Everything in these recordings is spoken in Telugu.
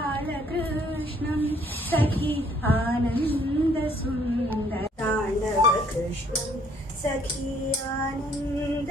श्रीबालकृष्णं सखि आनन्दसुन्दर ताण्डवकृष्णं सखि आनन्दसुन्दर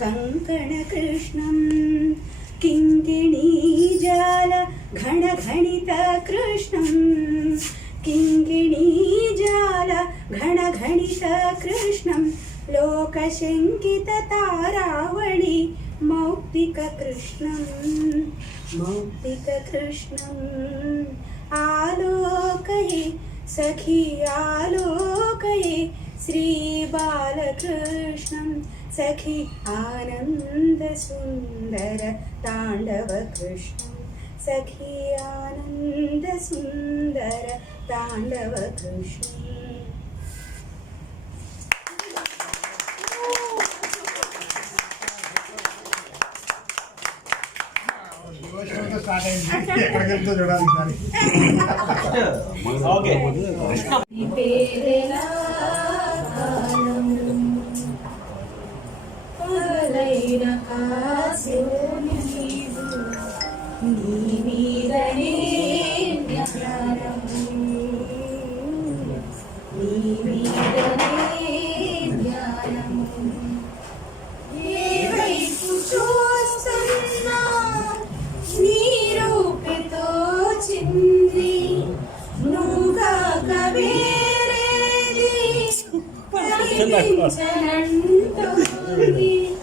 चरणनिक्वणितनूपुरकृष्णम् करसङ्गतकनक कङ्कणकृष्णम् चरणनिक्वणितनूपुरकृष्णम् करसङ्गतकनक कङ्कणकृष्णम् किङ्किणीजाल घणघणितकृष्णम् किङ्किणीजाल घणघणितकृष्णं लोकशङ्किततारावळि मौक्तिककृष्णं मौक्तिककृष्णम् आलोकये सखी आलोकये श्रीबालकृष्णं സഖി ആനന്ദ സുന്ദര താണ്ഡവ കൃഷ്ണ സഖി ആനന്ദ സുന്ദര താണ്ഡവ കൃഷ്ണ ఓకే చూస్తున్నా నీ రూపితో చింది నువ్వుగాక వేరేది కనిపించనంటుంది నీ ఇంద్రజాలాన్ని నీవే నీ ప్రియమైన ఉంది నీ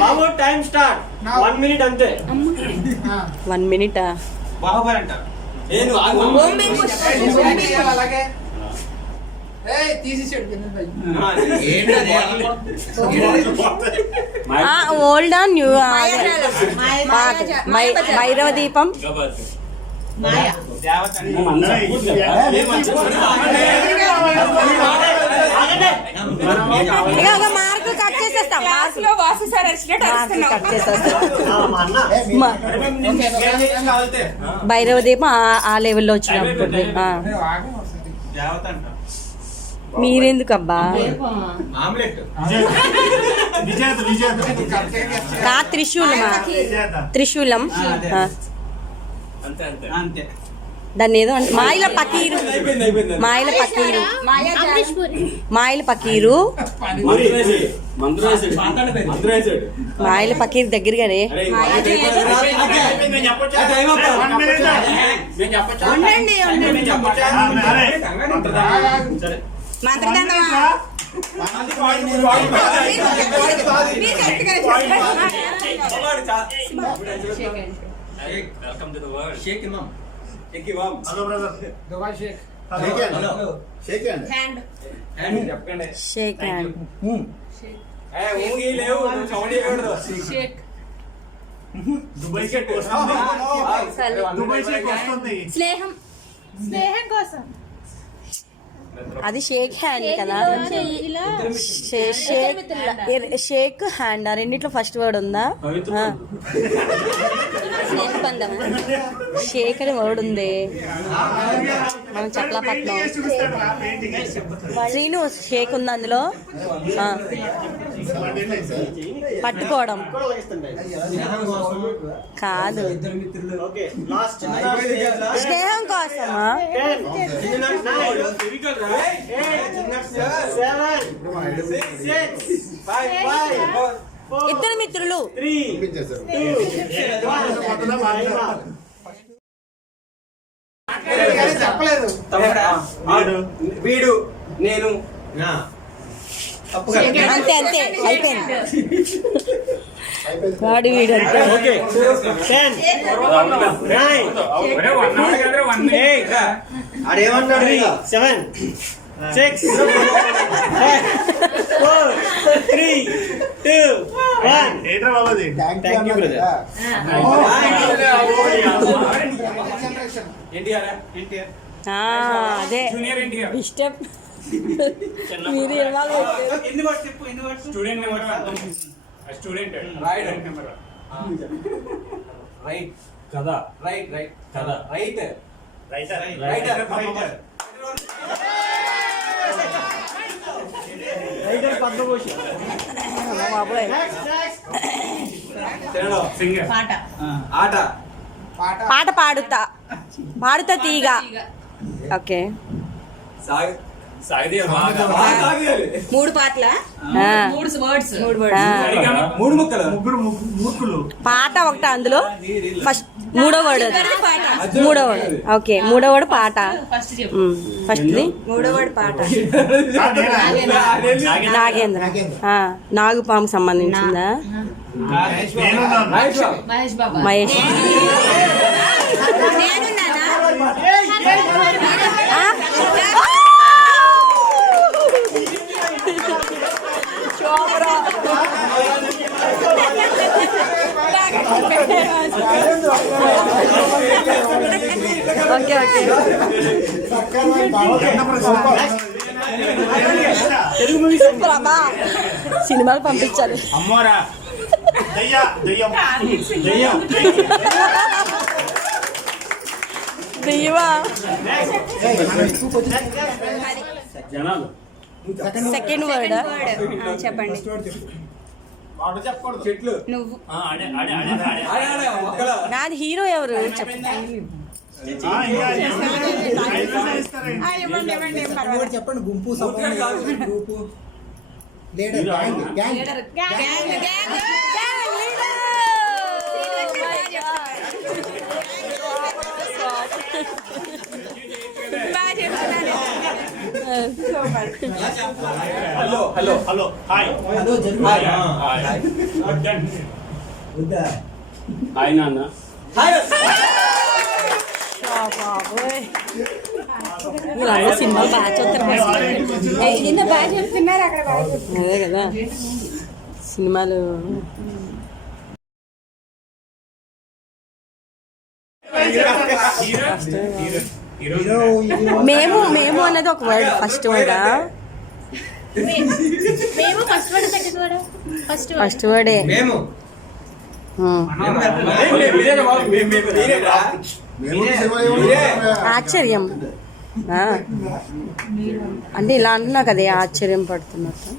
బాబు టైం స్టార్ట్ వన్ మినిట్ అంతే. వన్ మినిటా బాహుబలి అంట. నేను అలాగే. తీసేసాడు ఓల్డ్ న్యూ భైరవ దీపం ఇక ఒక మార్కు కట్ చేసేస్తాం మార్కు మార్కు కట్ చేసేస్తాం మా- భైరవ దీపం ఆ- లెవెల్లో వచ్చినప్పుడు ఆ. మీరెందుకు అబ్బా ఆమ్లెట్ విజేత విజేత కా త్రిశూలమా త్రిశూలం. అంతే దాన్ని ఏదో అంటే మాయిల పకీరు. మాయిల పకీరు. మాయిల పకీరు. మంత్రం మంత్రం వేసాడు మాయిల పకీరు దగ్గరగానే. Welcome to the world Sheikh Imam. Sheikh Imam hello brother Dubai Sheikh hello shake hand hand చెప్పండి షేక్ హ్యాండ్ ఏ ఊగి లేవు నువ్వు సౌండ్ చేయకూడదు దుబాయ్ షేక్ వస్తుంది దుబాయ్ షేక్ వస్తుంది స్నేహం స్నేహం కోసం అది షేక్ హ్యాండ్ కదా. షేక్ షేక్ హ్యాండ్ ఆ రెండిట్లో ఫస్ట్ వర్డ్ ఉందా. షేక్ అని వర్డ్ ఉంది. మనం చక్లాపట్నం. శ్రీను షేక్ ఉంది అందులో? ఆ. పట్టుకోవడం. కాదు. ఓకే లాస్ట్ స్నేహం కోసమా? ఇద్దరు మిత్రులు. త్రీ చెప్పలేదు వీడు వీడు నేను అంతే అంతే. అయిపోయింది. వాడు వీడు అంతే okay. Ten nine eight ఆడేమన్నాడు three seven six five four three two one ఏంట్రా బాబాది thank you brother NTR NTR ఆ, అదే. ఇష్టం మీరు అయిపోయారు. ఎన్ని వర్డ్స్ చెప్పు ఎన్ని words? Student number student Right. Number right. కదా. Right right. కదా. రైట్. రైటర్. రైటర్. రైటర్ తినడం సింగర్. పాట. ఆట. పాట. పాడుతా. పాడుతా తీగ. ఓకే. సాగు. మూడు పాటల? మూడు వర్డ్స్ ఆ. సరిగమ మూడు ముక్కలు. ముగ్గురు ముగ్గు- మూర్ఖులు పాట ఒకటి అందులో. ఫస్ట్ మూడో వర్డ్. మూడో వర్డ్ ఓకే మూడో వర్డ్ పాట. ఫస్ట్ మూడో వర్డ్ పాట. నాగేంద్ర. ఆ, నాగుపాము సంబంధించిందా? Mahesh okay okay Telugu movies ప్రభా సినిమాలు పంపించాలి అమ్మోరా దయ్య దయ్యం దయ్యం దెయ్యమా జనాలు సెకండ్ వర్డ్ చెప్పండి. నువ్వు నాది హీరో ఎవరు? చెప్పండి ఆ, ఇంకా ఐదు ఇస్తారేంటి? చెప్పండి గుంపు group. Leader gang gang. Hello hello hello hi hello hi. Hi నాన్న వీళ్ళందరూ సినిమాలు బాగా చూస్తారు అదే కదా సినిమాలు హీరో మేము మేము అన్నది ఒక వర్డ్ ఫస్ట్ వర్డా మేము first word second word first first వర్డే మేము ఉమ్. ఆశ్చర్యం. అంటే ఇలా అంటున్నా కదా ఆశ్చర్యం పడుతున్నట్టు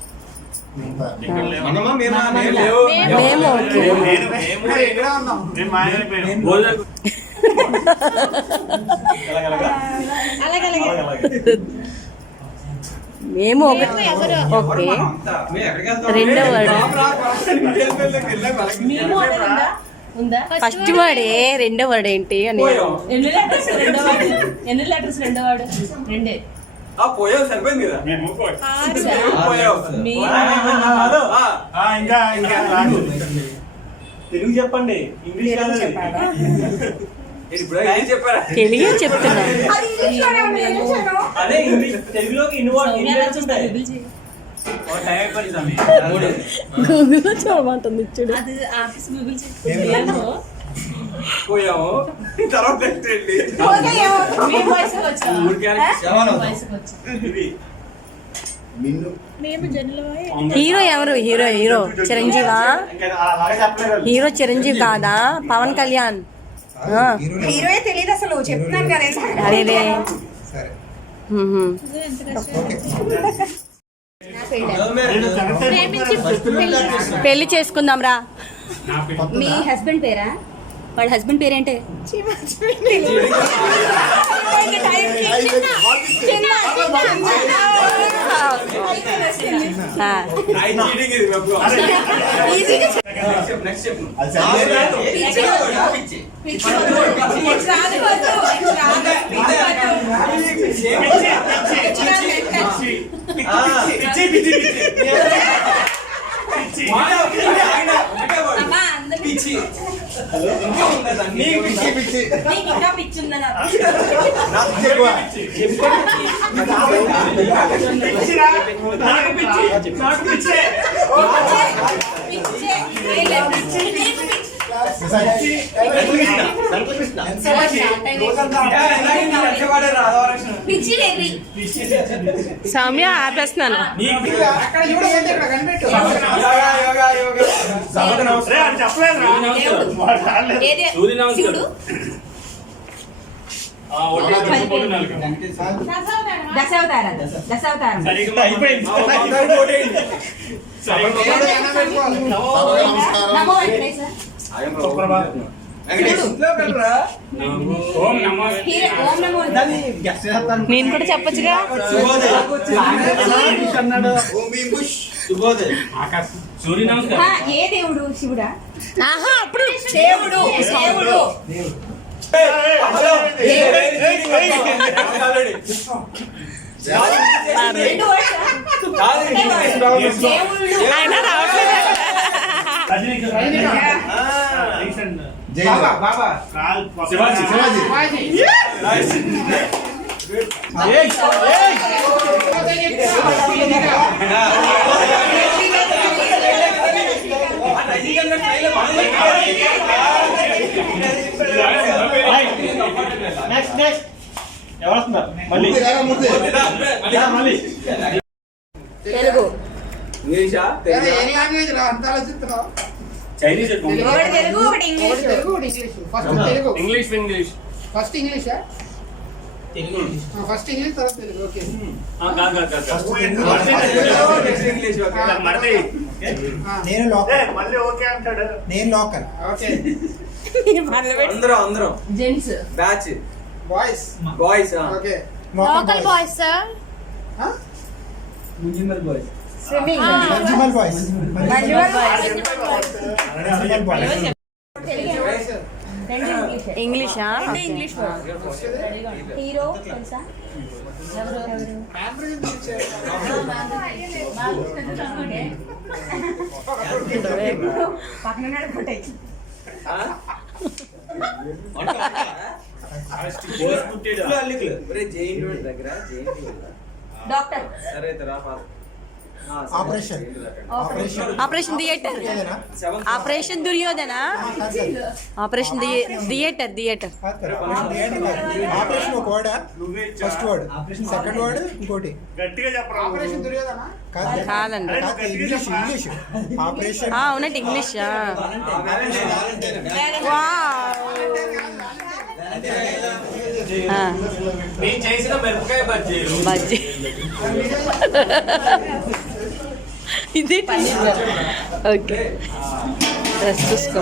మేమా మేము లేవు మేము ఓకే మేము ఓకే. రెండో వర్డ్ ఫస్ట్ వర్డే రెండో వర్డ్ ఏంటి అని. ఎన్ని లెటర్స్ రెండో వర్డ్ ఎన్ని లెటర్స్ రెండో వర్డ్ రెండే. పోయావు సరిపోయింది కదా. ఇంకా ఇంకా. తెలుగు చెప్పండి. ఇంగ్లీష్ తెలుగే చెప్తున్నా. గూగుల్లో చూడమంటుంది చూడు. పోయాము. తర్వాత హీరో ఎవరు? Hero hero. చిరంజీవా? హీరో చిరంజీవి కాదా? పవన్ కళ్యాణ్. హీరోయే తెలియదు అసలు చెప్తున్నాను కదా అరేరే సరే. పెళ్ళి చేసుకుందాం. రా మీ హస్బెండ్ పేరా? వాళ్ళ హస్బెండ్ పేరేంటి? పిచ్చి పిచ్చి పిచ్చి. పిచ్చి. పిచ్చి ఇంకా ఉందా దాన్ని? పిచ్చి పిచ్చి. నీకు ఇంకా పిచ్చి ఉందని అర్థం. నాకు పిచ్చి. ఎక్కువ పిచ్చిరా? నాకు పిచ్చి. నాకు పిచ్చే. పిచ్చే. నీకు పిచ్చి. సౌమ్య ఆపేస్తున్నాను. నమస్కారం. దశావతారం దశావతారం నమో వెంకటేశ్వర నేను కూడా చెప్పొచ్చుగా? ఏ దేవుడు శివుడా? ఆహా అప్పుడు దేవుడు దేవుడు. ఆయన రావట్లేదు. జై శివాజీ శివాజీ నెక్స్ట్ నెక్స్ట్ ఎవరు వస్తున్నారు మళ్ళీ మూర్తి రారా మూర్తి యా, తెలుగు ఇంగ్లీషా చైనీస్ ఒకటి తెలుగు ఒకటి English. First Telugu. English English first ఇంగ్లీషా. First English తర్వాత తెలుగు. ఓకే నెక్స్ట్ ఇంగ్లీష్ మరది నేను లోకల్ మళ్ళీ ఓకే అంటాడు. నేను లోకల్ ఓకే అందరం అందరం. Gents batch boys boys okay local boys Manjummel boys Manjummel boys రెండు ఇంగ్లీష్ ఇంగ్లీషా ఇంగ్లీష్ హీరో తెలుసా? డాక్టర్ సరే రా operation. Operation. Theatre? Operation Duryodhana? Operation theatre theatre. Operation ఒక word first word. Second word ఇంకోటి. గట్టిగా చెప్పరా? ఆపరేషన్ కాదండి. English English. అవునండి ఇంగ్లీషా నేను చేసిన మిరపకాయ బజ్జీలు. బజ్జీ. ఇది? ఓకే. డ్రెస్ చూసుకో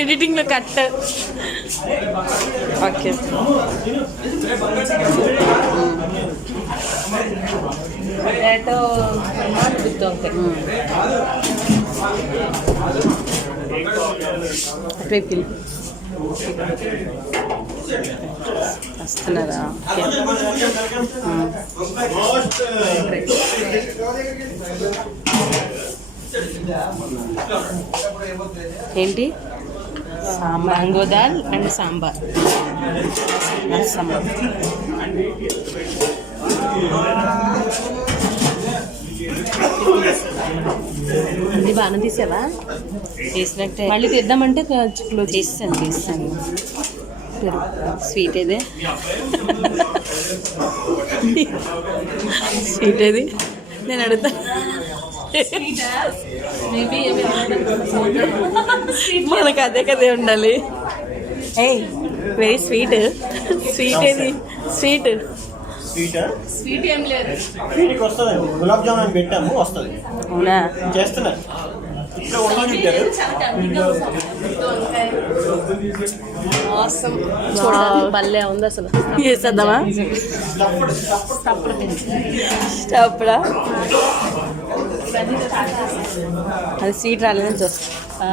ఎడిటింగ్లో కట్ ఓకే పొటాటో వంకాయ అటువైపు. వస్తున్నారా? ఏంటి? Mango dal and sambar. రసం ఇది బాగానే తీసావా? చేసినట్టే. మళ్ళీ తీద్దామంటే క్లోజ్ చేస్తాను చేస్తాను స్వీట్ ఏదే? స్వీట్ ఏది? నేను అడుగుతా. మేబీ మనకు అదే కదే ఉండాలి. ఏయ్ వెరీ స్వీట్ స్వీట్ ఏది? స్వీట్ స్వీట్ స్వీట్ ఏం లేదు. వస్తుందండి. గులాబ్ జామున్ అని పెట్టాము వస్తుంది. అవునా? చేస్తున్నా ఇంట్లో ఉండని టెంప్టింగ్గా ఉంది. అసలు. అది స్వీట్ రాలేదని చూస్తా.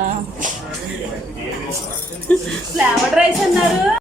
ఫ్లేవర్డ్ రైస్ అన్నారు.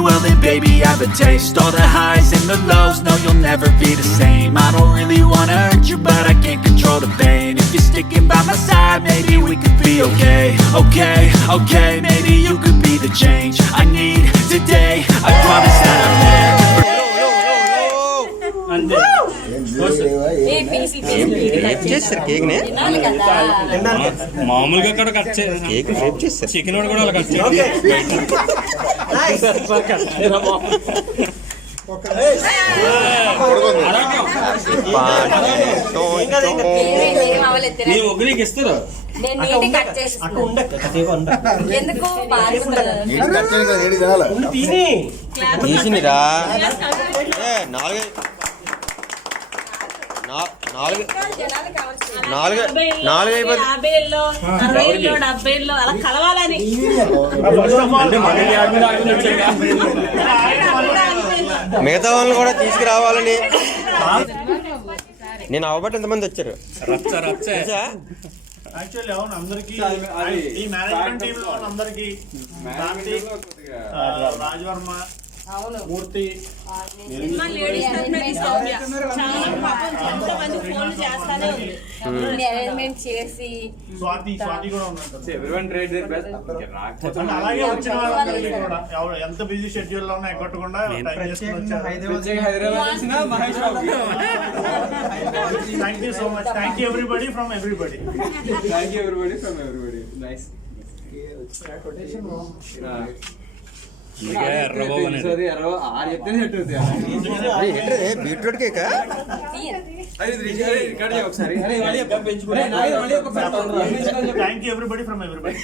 Well then baby have a taste All the highs and the lows, no you'll never be the same I don't really wanna hurt you but I can't control the pain If you're sticking by my side, maybe we could be okay Okay, okay, maybe you could be the change I need today I promise that I'm చేస్తారు కేక్ నే మామూలుగా కూడా కట్ కేక్ చేస్తారు చికెన్ కూడా కట్ ఓకే నీ ఒగ్గురికి ఇస్తారు? నేను నీటి నాలుగు నాలుగు నాలుగు అలా కలవాలని. మిగతా వాళ్ళని కూడా తీసుకురావాలని. నేను అవబట్టి ఎంతమంది వచ్చారు? రచ్చ రచ్చ. తెలుసా? యాక్చువల్లీ అవును అందరికి ఈ మేనేజ్మెంట్ టీమ్లో అందరికి శాంతి ఆ, రాజవర్మ ఉంది. అరేంజ్మెంట్ చేసి స్వాతి స్వాతి కూడా ఉన్నట్టు ఎవరివన్ ట్రేడ్ దేర్ బెస్ట్ అంటే అలాగే వచ్చిన వాళ్ళందరికీ కూడా ఎవరు ఎంత బిజీ షెడ్యూల్లో ఉన్నా ఎగ్గొట్టకుండా టైం చేసుకుని వచ్చారు. Hyderabad Mahesh Babu. Thank you so much thank you everybody from everybody thank you everybody from everybody nice beetroot కేకా? Thank you everybody from everybody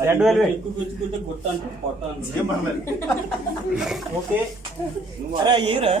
రెండు వేలు. ఎక్కువ పెంచుకుంటే గుట్ట అంటే పొట్ట అంటే. ఓకే. అరే ఏరా?